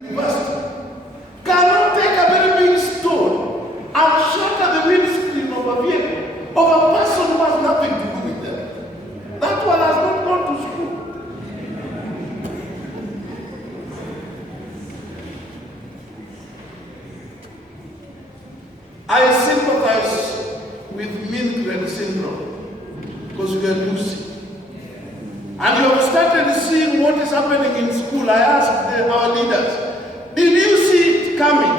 university cannot take a very big stone and shatter the windscreen of a vehicle of a person who has nothing to do with them. That one has not gone to school. I sympathize with Mildred syndrome because we are losing. And you have started seeing what is happening in school. I asked our leaders, did you see it coming?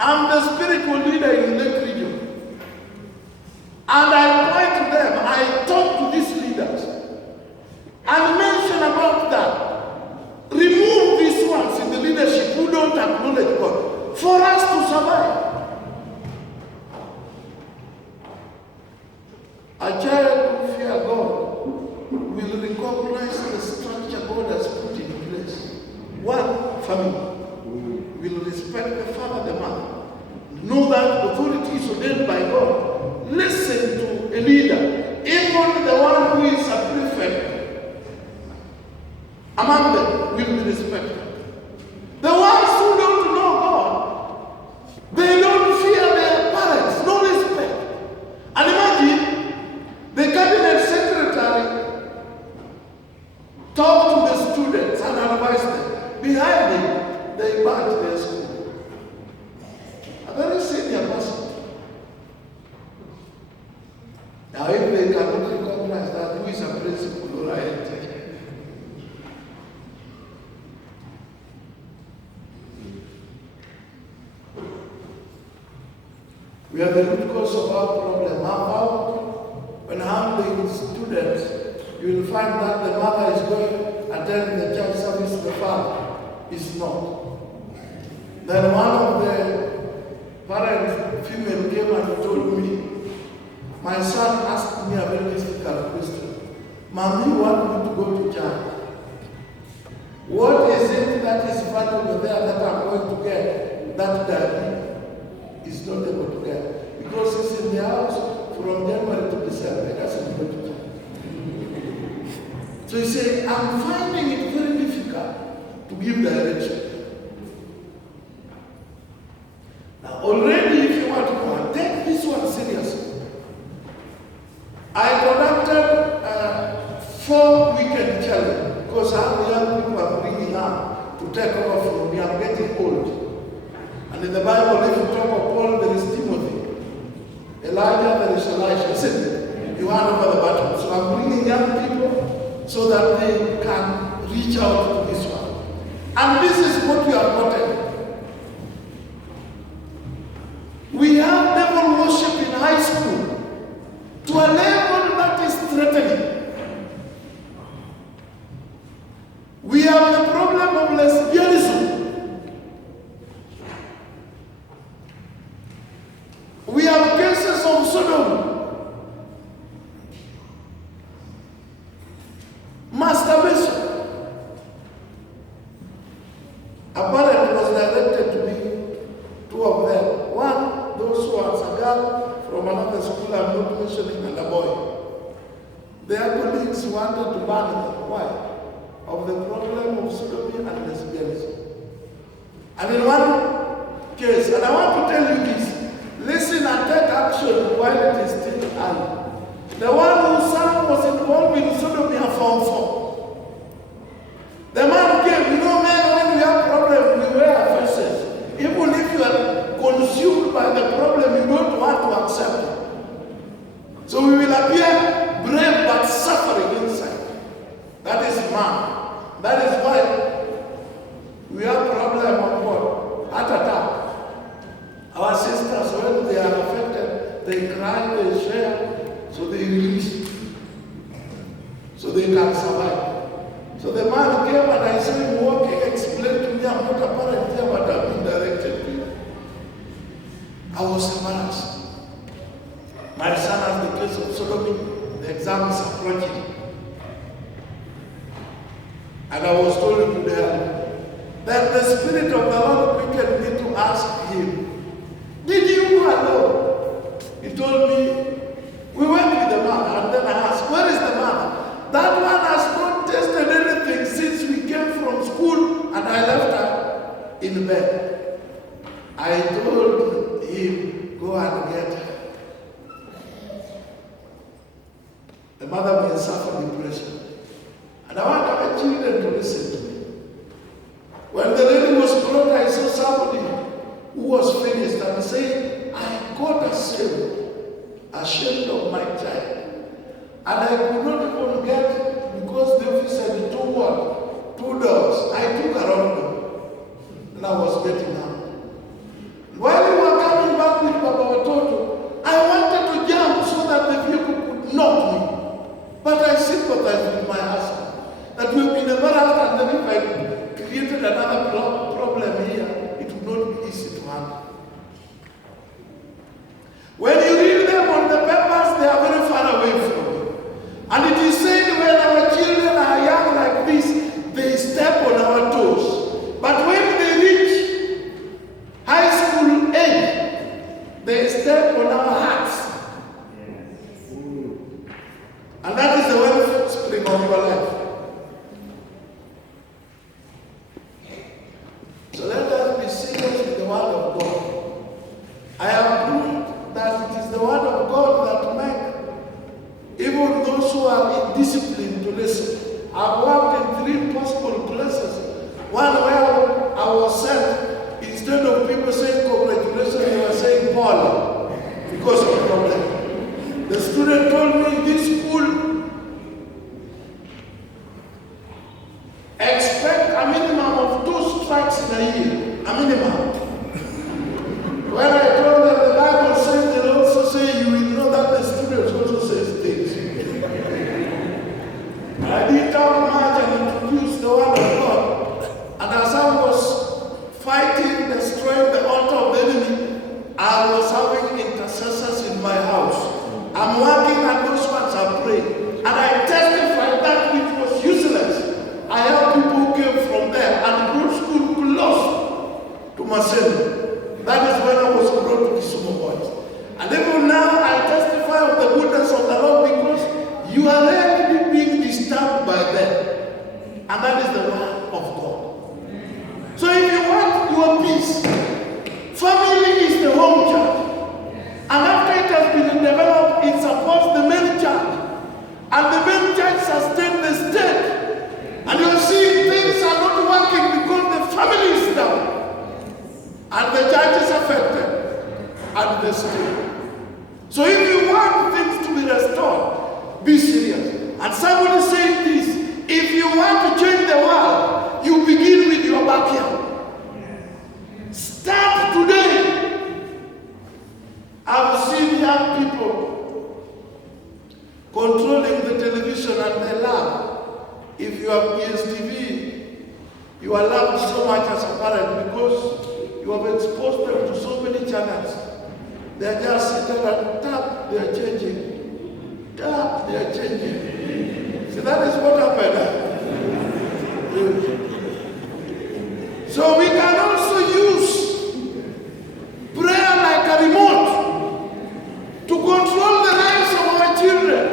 I'm the spiritual leader in Lake Region. And I point to them, I talk to these leaders and mention about that. Remove these ones in the leadership who don't acknowledge God for us to survive. A child who fears God will recognize the structure God has put in place. One, family will respect the father, the mother. Know that authority is ordained by God. Listen to a leader, even the one who is a prefect. Among them will be respected. The ones who don't know God, they don't fear their parents, no respect. And imagine the cabinet secretary talk to the students and advise them. Behind them, they burnt their school. A very senior person. Now, if they cannot recognize that, who is a principal or a head teacher? We are the root cause of our problem. When handling students, you will find that the mother is going attend the church service, the father is not. Then one of the parents, female, came and told me, my son asked me a very difficult question. Mom, you want me to go to church? What is it that is valuable there that I'm going to get that daddy is not able to get? Because he's in the house from January to December. He doesn't go to church. So he said, I'm finding it very difficult to give direction. Now already if you want to go and take this one seriously, I conducted a 4-weekend challenge because how young people are bringing up to take over from me. I'm getting old. And in the Bible, if you talk of Paul, there is Timothy. Elijah, there is Elisha. Isn't it? You hand over the baton. So I'm bringing young people so that they can reach out to this one. And this is what we have gotten. We have devil worship in high school to a level that is threatening. We have the problem of lesbianism. We have cases of sodomy, masturbation. A parent was directed to me, 2 of them. One, those who are a girl from another school, I'm not mentioning, and a boy. Their colleagues wanted to ban them. Why? Of the problem of sodomy and lesbianism. And in one case, and I want to tell you this, listen and take action while it is still early. The one whose son was involved in sodomy and Form 4. The man came, you know, man, when we have problems, we wear faces. Even if you are consumed by the problem, you don't want to accept it. So we will appear brave but suffering inside. That is man. That is why we have problem of what? Heart attack. Our sisters, when they are affected, they cry, they share, so they release. So they can survive. So the man came and I saw him walking, explained to me, I'm not a parent here, but I've been directed to you. I was embarrassed. My son has the case of sodomy, the exam is approaching. And I was told to them that the Spirit of the Lord quickened me to ask him, did you go alone? He told me, we went with the mother, and then I asked, where is the mother? That one has not tasted anything since we came from school and I left her in bed. I told him, go and get her. The mother may suffer depression. And I want our children to listen to me. When the lady was brought, I saw somebody who was finished and said, I got ashamed of my child. And I could not even get, because the officer had two doors. I took a wrong door. And I was getting out. While we were coming back with Baba Watoto, I wanted to jump so that the vehicle could knock me. But I sympathized with my husband. That we've been embarrassed, and then if I created another problem here, it would not be easy to handle. When you read them on the papers, they are very far away from you. And it is said when our children are young like this, they step on our toes. But when they reach high school age, they step on our hearts. And that is the wellspring of your life. So let us be serious with the word of God. I have proved that it is the word of God that makes even those who are indisciplined to listen. I've worked in 3 possible places. One where I was sent, instead of people saying congratulations, they were saying Paul, because of the problem. The student told me this school expect a minimum of 2 strikes in a year. A minimum. When I told them the Bible says, they also say you will know that the students also says things. I did talk much and introduced the word of God. And as I was fighting, destroying the altar of the enemy, I was having intercessors in my house. I'm working and those ones are praying. And I testified that which was useless. I have people who came from there and brought school close to Maseno. That is when I was brought to Kisumu Boys. And even now I testify of the goodness of the Lord because you are already being disturbed by them. And that is the word of God. So if you want your peace, family is the home church. And after it has been developed, it supports the main church. And the main church sustains the state. And you're seeing things are not working because the family is down. And the church is affected. And the state. So if you want things to be restored, be serious. And somebody said this, if you want to change the world, you begin with your backyard. Start today. I've seen young people controlling the television and the lab. If you have PSTV, you are loved so much as a parent because you have exposed them to so many channels. They are just sitting and tap, they are changing. Tap, they are changing. So that is what happened. So we can also use prayer like a remote to control the lives of our children.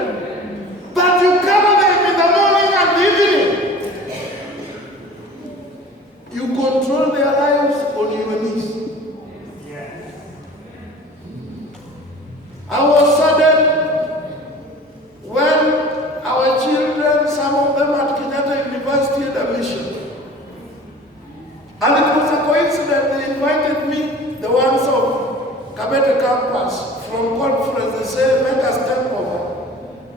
That you cover them in the morning and evening. You control their lives on your knees. I was saddened when our children, some of them at Kenyatta University, had a mission. And it was a coincidence, they invited me, the ones of Kabete campus, from conference. They said, make us step over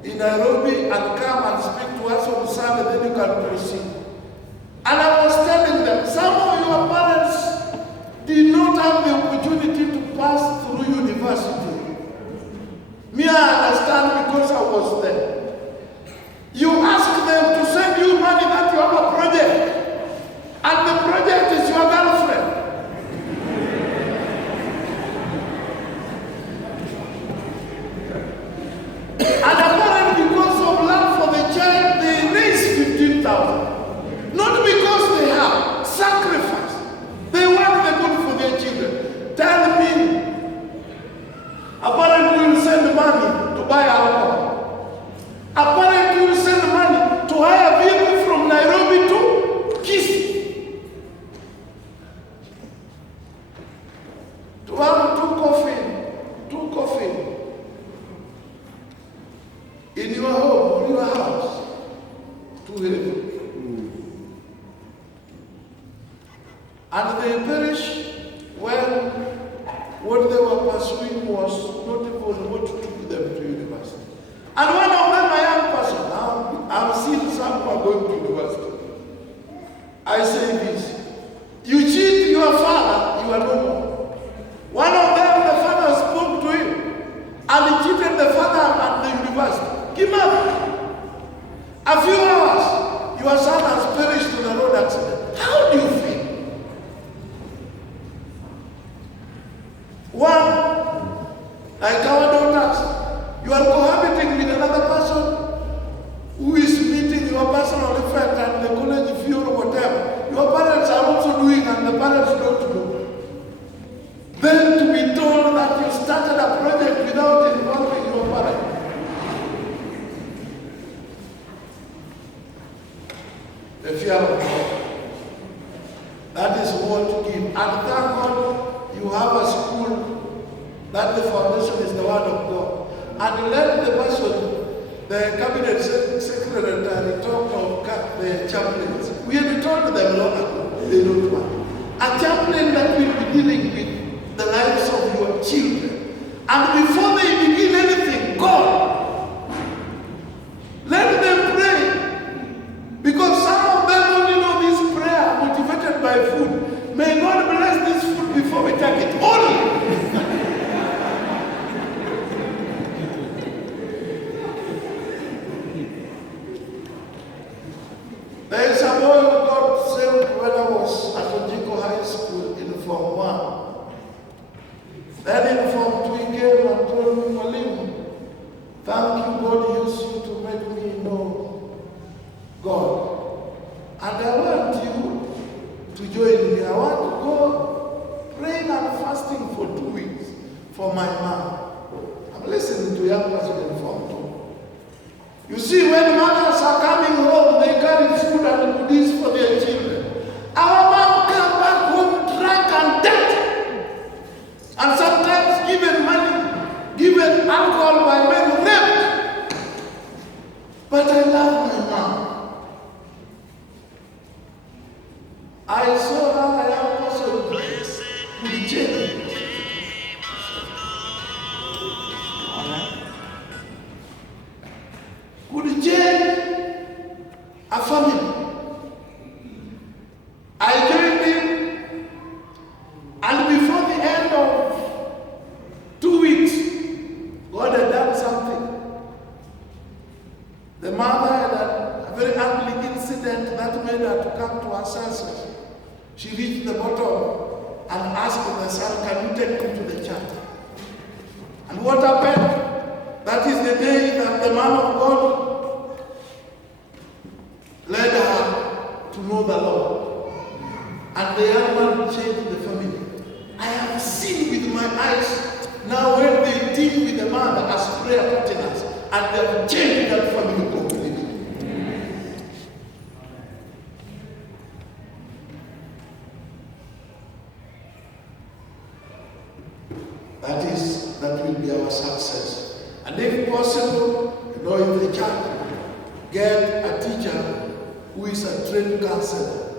in Nairobi and come and speak to us on Sunday, then you can proceed. And I was telling them, some of your parents did not have the opportunity to pass through university. Me, I understand because I was there. You ask them to send you money that you have a project. And the project is your girlfriend. And apparently because of love for the child, they raise 15,000. Not because they have sacrificed. To have two coffins in your home, in your house, too heavy. And they perish when what they were pursuing was not even what took them to university. And one of them, a young person, I've seen some who are going to university. I say this, you cheat your father, you are no more. One of them, the father spoke to him, and he cheated the father at the university. Give up. A few hours, your son has perished in a road accident. How do you feel? One, like our daughters, you are cohabiting with another person who is meeting your personal friend at the college fee or whatever. Your parents are also doing and the parents don't do. Then to be told that you started a project without involving your parents. The fear of God. That is what to give. And thank God you have a school that the foundation is the word of God. And let the person, the cabinet secretary talked of the chaplains. We had told them long ago, they don't want. A chaplain that will be dealing with the lives of your children. And before they begin anything, God, let them pray. Because some of them only know this prayer motivated by food. May God bless this food before we take it. Only. There is a boy who got saved when I was at Ojiko High School in Form 1. Then in Form 2 he came and told me, Malim, thank you, God used you to make me know God. And I want you to join me. I want to go praying and fasting for 2 weeks for my mom. I'm listening to young person in Form 2. You see, when mothers are coming home, they carry food and goodies for their children. Our mom come back home drunk and dead. And sometimes given money, given alcohol by men raped. But I love my mom. I saw her, a young person with change. Could change a family. I joined him, and before the end of 2 weeks, God had done something. The mother had a very ugly incident that made her to come to her senses. She reached the bottom and asked the son, can you take me to the church? And what happened? That is the day that the man of God led her to know the Lord. And the young man changed the family. I have seen with my eyes now when they deal with the man as prayer partners, and they have changed that family completely. That will be our success. And if possible, if the church get a teacher who is a trained counselor,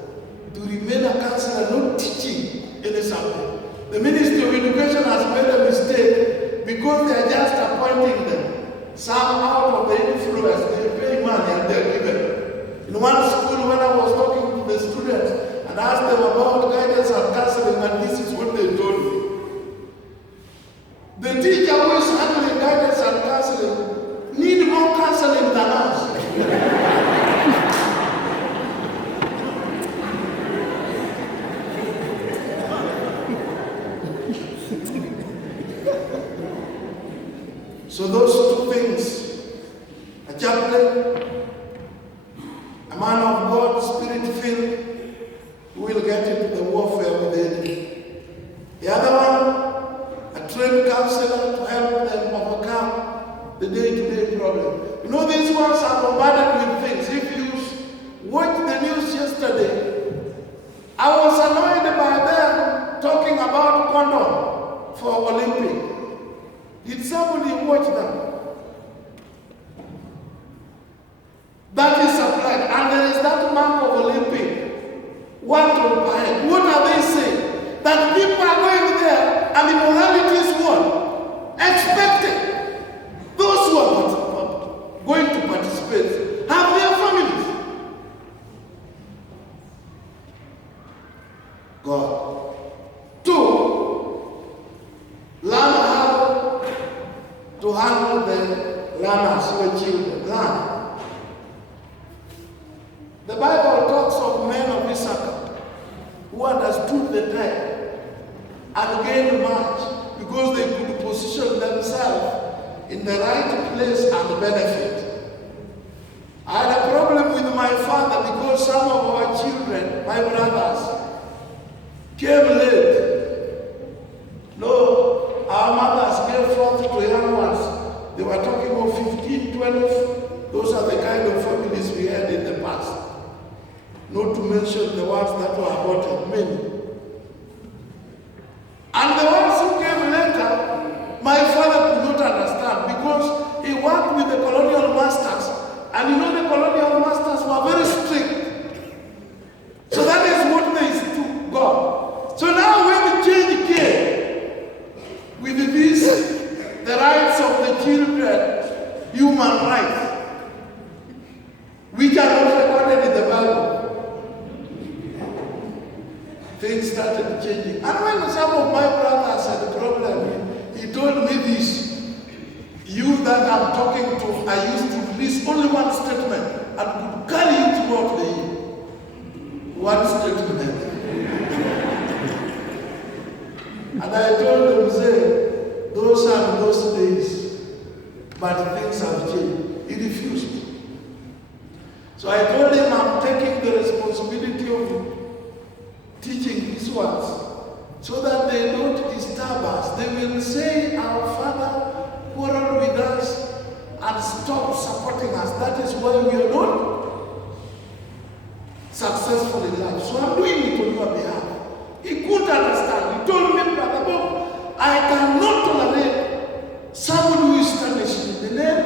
to remain a counselor, not teaching any subject. The Ministry of Education has made a mistake because they are just appointing them. Some out of the influence, they pay money and they are given. In one school, when I was talking to the students and asked them about guidance and counseling, and this is what they told me. The teacher who is handling guidance and counseling need more counseling than us. So those two things, a chaplain, a man of God, spirit-filled, who will get into the warfare with the enemy. The other one, a trained counselor to help them overcome the day-to-day problem. You know, these ones are bombarded with things. If you watched the news yesterday, I was annoyed by them talking about condom. watch them. That is supplied. And there is that mark of Olympic. 1 ton per head. What are they saying? That people are going there and immorality is what? Expected. Those who are going to participate have their families. God. 2, learn how to handle the learners, your children. Learn. The Bible talks of men of Issachar who understood the time and gained much because they could position themselves in the right place and benefit. I had a problem with my father because some of our children, my brothers, came late. No, our mothers gave forth to young ones. They were talking of 15, 12. Those are the kind of families we had in the past. Not to mention the ones that were aborted, many. And the ones who came later, my father could not understand because he worked with the colonial masters. And you know the colonial masters were very strict. So that is what they took God. So now when the change came, with this, the rights of the children, human rights, which are not recorded in the Bible, things started changing. And when some of my brothers had a problem, he told me this. You that I'm talking to, I used to release only one statement and could carry you throughout the year. One statement. And I told them, say, those are those days, but things have changed. He refused. So I told him I'm taking the responsibility of teaching these ones so that they don't disturb us. They will say our father quarreled with us and stopped supporting us. That is why we are not successful in life. So I'm doing it on your behalf. He couldn't understand. He told me, Brother Bob, I cannot tolerate someone who is tarnishing the name,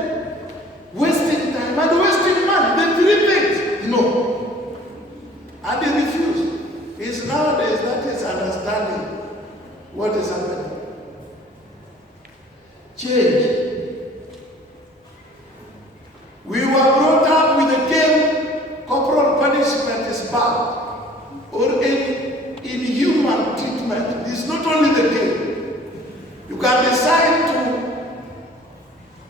wasting time and wasting money. The three things. No. And he refused. It's nowadays that is understanding what is happening. Change. We were brought up with a cane, corporal punishment is bad, or any inhuman treatment. It's not only the cane. You can decide to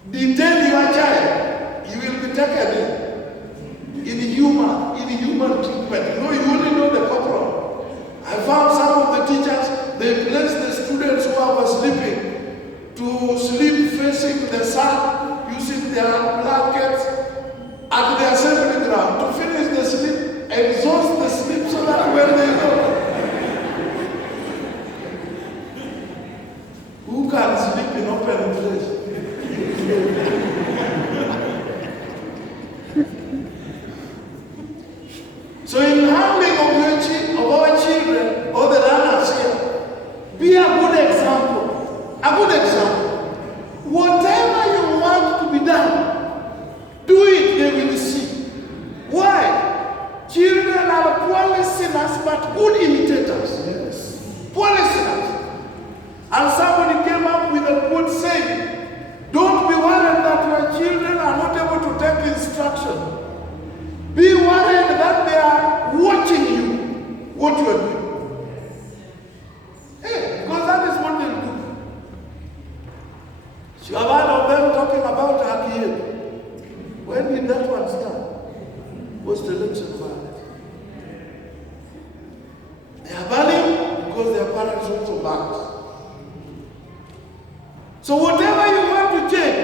detain your child, you will be taken in. Inhuman treatment. You know, you only know the corporal. I found some of the teachers, they placed the students who are sleeping to sleep facing the sun, using their blankets at the assembly ground to finish the sleep, exhaust the sleep so that when they go, who can sleep in open place? So in handling of our children or the learners here, be a good example. A good example. Whatever you want to be done, do it, they will see. Why? Children are poorly sinners but good imitators. Yes. Poorly sinners. And somebody came up with a good saying, don't be worried that your children are not able to take instruction. Be worried that they are watching you, what you are doing. Hey, because that is what they do. You have heard of them talking about Akiyebu. When did that one start? Post-election violence. They are burning because their parents also backed. So whatever you want to change,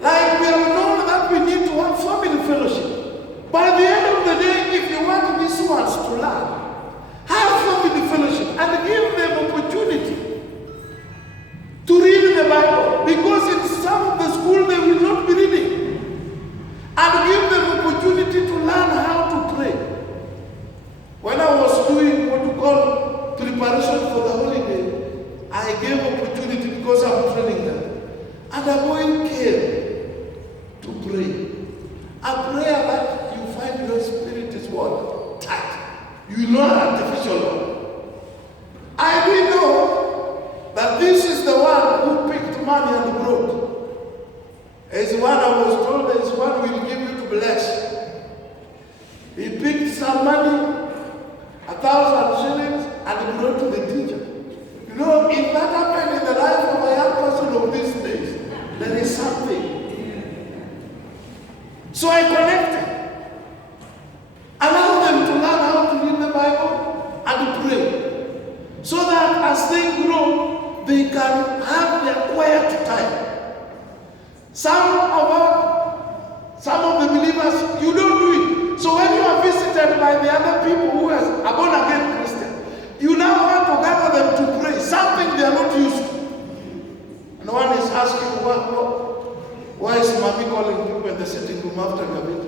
like we have known that we need to have family fellowship. By the end of the day, if you want these ones to learn, have family fellowship and give them opportunity to read the Bible. Because in some of the school they will not be reading. And give them opportunity to learn how to pray. When I was doing what you call preparation for the holiday, I gave opportunity because I'm training them. And a boy came to pray. A prayer that you find your spirit is what? Tight. You know an artificial one. I didn't know that this is the one who picked money and brought. As one I was told, there is one will give you to bless. He picked some money, 1,000 shillings, and he brought to the teacher. You know, if that happened in the life of a young person of these days, there is something. So I connected. Allow them to learn how to read the Bible and pray. So that as they grow, they can have their quiet time. Some of the believers, you don't do it. So when you are visited by the other people who are born again Christian, you now want to gather them to pray, something they are not used to. And one is asking, why is mommy calling people in the sitting room after Gabit?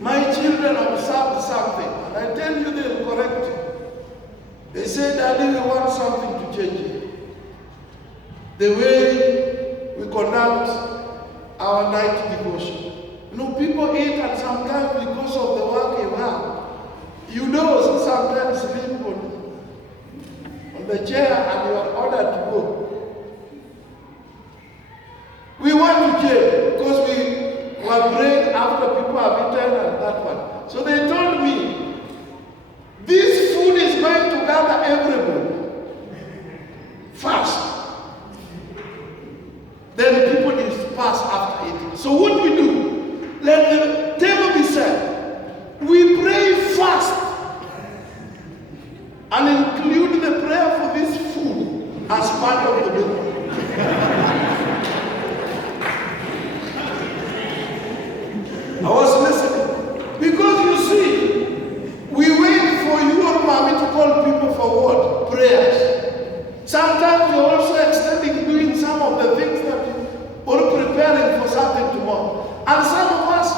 My children observed something, and I tell you they will correct you. They say, Daddy, we want something to change. The way we conduct our night devotion. You know, people eat and sometimes because of the work you have, you know, so sometimes sleep on the chair and you are ordered to go. We want to change because we were praying after people have eaten and that one. So they told me, this food is going to gather everybody fast. Then people disperse after eating. So what we do? Let the table be set. We pray fast and include the prayer for this food as part of the meal. I was listening. Because you see, we wait for you or mommy to call people for what? Prayers. Sometimes you're also extending doing some of the things that or preparing for something tomorrow. And some of us,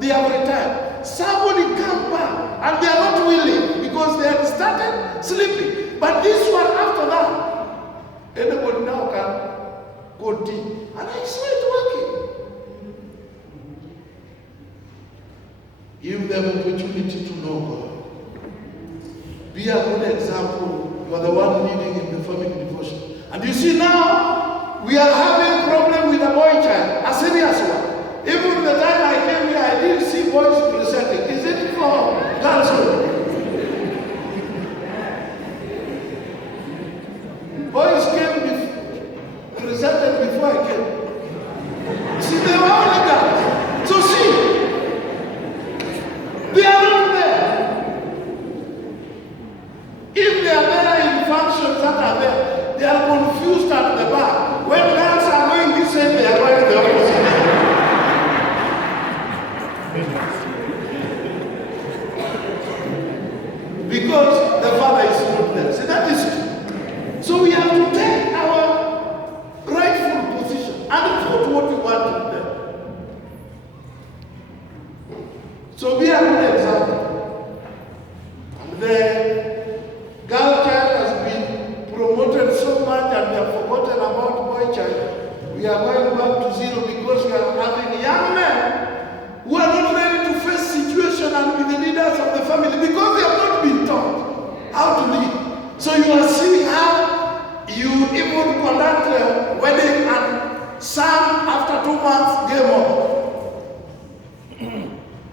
they have retired. Somebody come back and they are not willing because they had started sleeping. But this one after that, anybody now can go deep. And I saw it working. Give them opportunity to know God. Be a good example. You are the one leading in the family devotion. And you see now, we are having a problem with a boy child, a serious one. Even the time I came here, I didn't see boys presenting. Is it for girls only? Boys came presented before I came. See, they were only girls. So see, they are not there. If they are there in functions that are there, they are confused at the back. When girls are going this way, they are going the opposite. Because the father is not there. See, that is true. So we have to take our rightful position and put what we want in there. So be a good example. And the girl child has been promoted so much and we have forgotten about boy child. We are going back to zero because we are having young men who are not ready to face situation and be the leaders of the family because they have not been taught how to lead. So you are seeing how you even conduct a wedding and some after 2 months game over.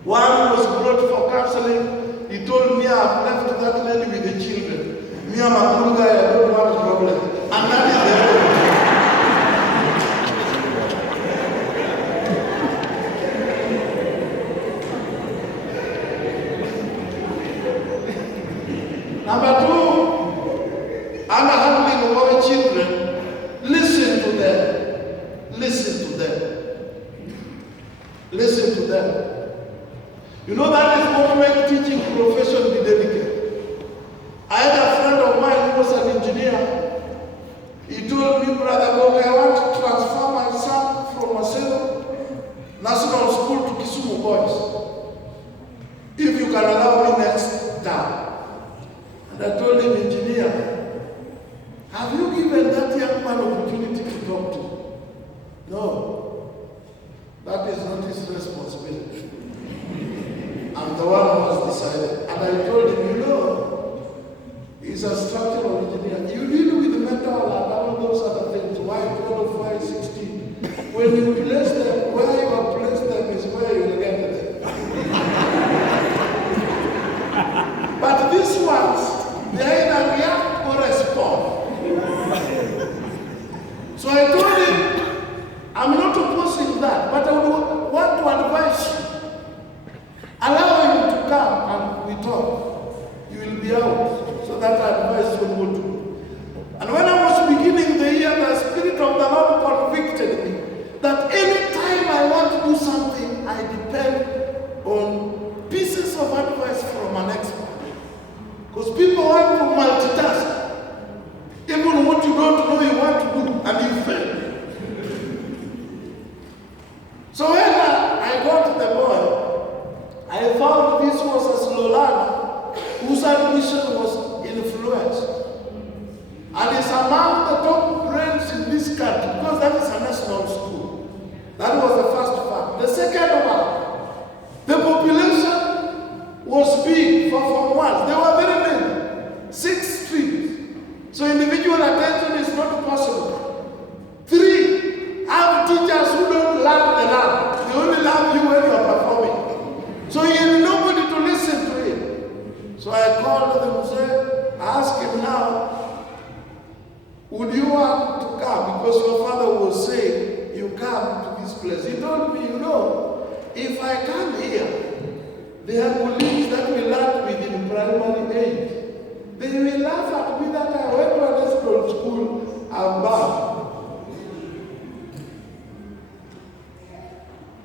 One was brought for counseling. He told me, I've left that lady with the children. Me, I'm a good guy, I don't want a problem. And that is the problem. Number two, under handling of our children, listen to them. Listen to them. Listen to them. You know that is what makes teaching profession be delicate. I had a friend of mine who was an engineer. He told me, Brother Abok, I want to transfer my son from Maseno National School to Kisumu Boys. If you can allow me next time. And I told him, I'm the one who has decided. And I told him, you know, he's a structural engineer. You deal with the metal and all those other things. Why 12, why 16? When you place them, where you have placed them is where you will get them. But these ones, they either react or respond. So I told him, I'm not opposing that, but I would want to advise you. Allow him to come and we talk. You will be out. So that advice will go to. And when I was beginning the year, the Spirit of the Lord convicted me that any time I want to do something, I depend on pieces of advice from an expert. Because people want to multitask. Even what you don't know you want to do, and you fail. So when I got the boy, I found this was a slow learner whose admission was influenced. And is among the top brains in this country, because that is a national school. That was the first fact. The second one, the population was big for Form 1. There were very many. 6 streets. So individual attention is not possible. 3, have teachers who don't love the lab. They only love you when you are performing. So he had nobody to listen to him. So I called him and said, I asked him now, would you want to come? Because your father was saying, you come to this place. He told me, you know, if I come here, there are colleagues that we learned with in primary age. They will laugh at me that I went to a national school and back.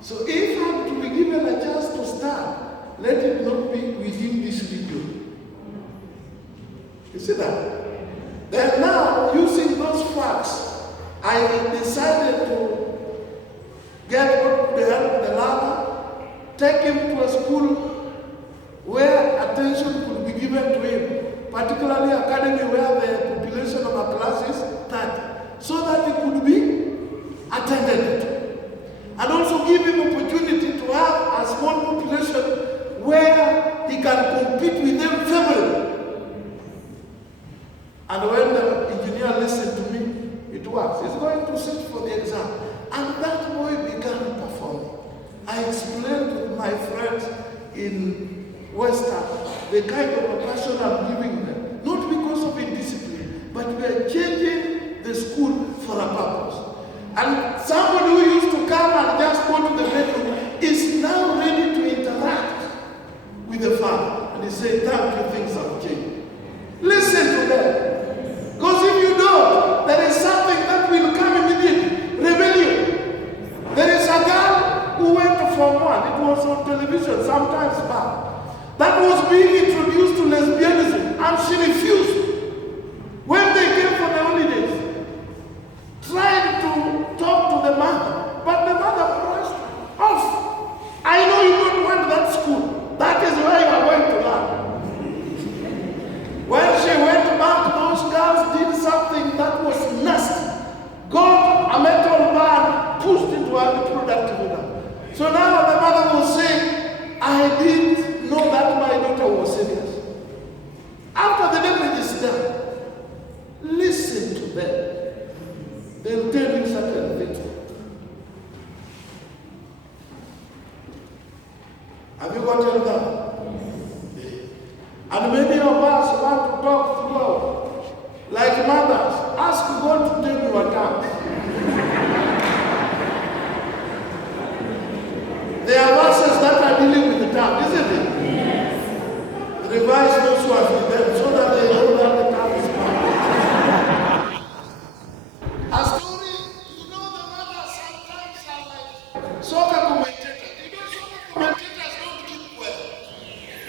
So if I'm to be given a chance to start, let it not be within this region. You see that? Then now, using those facts, I decided to get the help of the learner, take him to a school where attention could be given to him, particularly academy where the population of a class is 30, so that he could be attended to. And also give him opportunity to have a small population where he can compete with them favorably. And when the engineer listened to me, it works. He's going to sit for the exam. And that boy began performing. I explained to my friends in Western the kind of a passion I'm giving them. Not because of indiscipline, but we are changing the school for a purpose. And somebody who used to come and just go to the bedroom is now ready to interact with the father. And he said, thank you, things have changed. Listen to them. Because if you don't, there is something that will come immediately. Rebellion. There is a girl who went to Form 1. It was on television sometimes back. That was being introduced to lesbianism. And she refused. When they came for the holidays, tried to talk to the mother, but the mother brushed off. I know you don't want that school. That is where you are going to learn. When she went back, those girls did something that was nasty. Got a metal bar pushed into her reproductive organ. So now the mother was saying, I didn't know that my daughter was serious. After the damage is done, listen to them. They'll tell you certain things. Have you gotten that? And many of us want to talk throughout. Like mothers, ask God to take your tongue. There are verses that are dealing with the tongue, isn't it? Yes. Revise those who have with them so that they know that the tongue is powerful. A story, you know, the mothers sometimes are like soccer commentators. You know, soccer commentators don't keep well.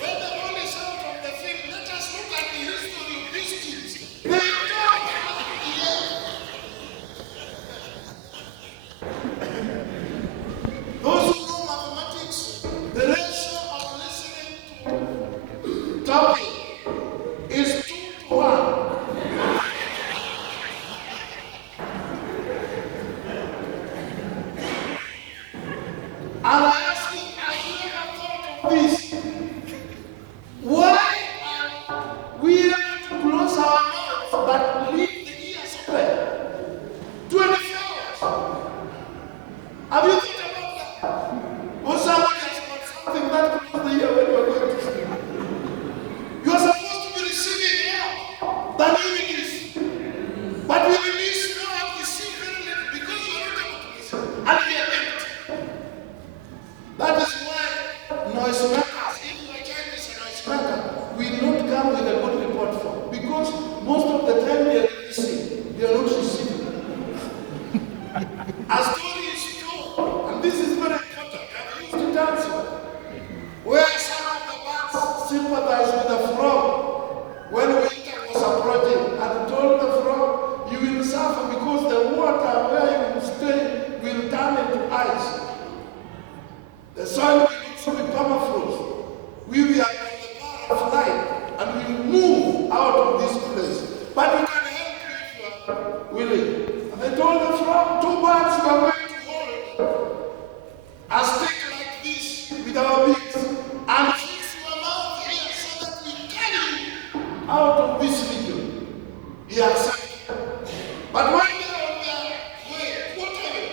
When the ball is out of the field, let us look at the history of these teams. They don't have the if your child is an instructor, will not come with a good report form because most of the time they are releasing, they are not receiving. A story is told, and this is very important. I've used it also, where some of the birds sympathize with the frog when winter was approaching and told the frog, you will suffer because the water where you will stay will turn into ice. The soil will also be permafrost. We will be on the power of light and we will move out of this place. But we can help you if you are willing. And they told the frog, 2 birds we are going to hold a stick like this with our beaks and fix your mouth here so that we carry you out of this region. He accepted. But when they were on their way, whatever,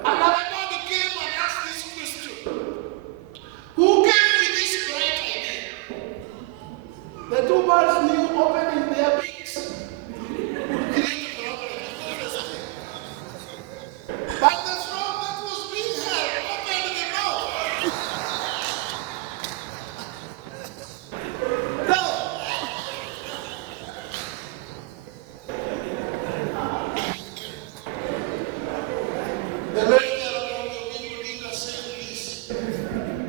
another body came and asked this question. Who came with this great idea? The 2 birds knew opening their beaks. But the frog that was being held opened the mouth. Now, the lady around the people did say this.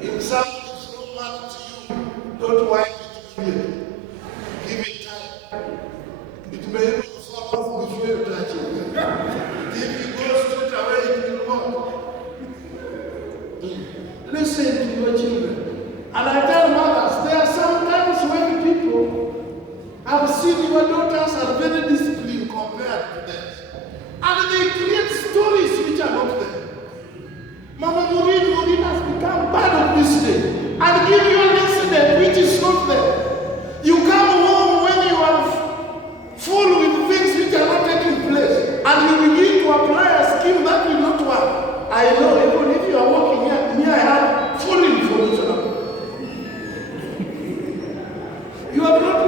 If something is no matter to you, don't wipe it here. Give it time. It may even fall off before you touch it. If you go straight away, it will work. Listen to your children. And I tell mothers, there are some times when people have seen your daughters are very disciplined compared to them. And they create stories which are not there. Mama Maureen has become part of this day and give you an incident which is not there. You come home when you are full with things which are not taking place and you begin to apply a scheme that will not work. I know even if you are walking here I have full information. You have not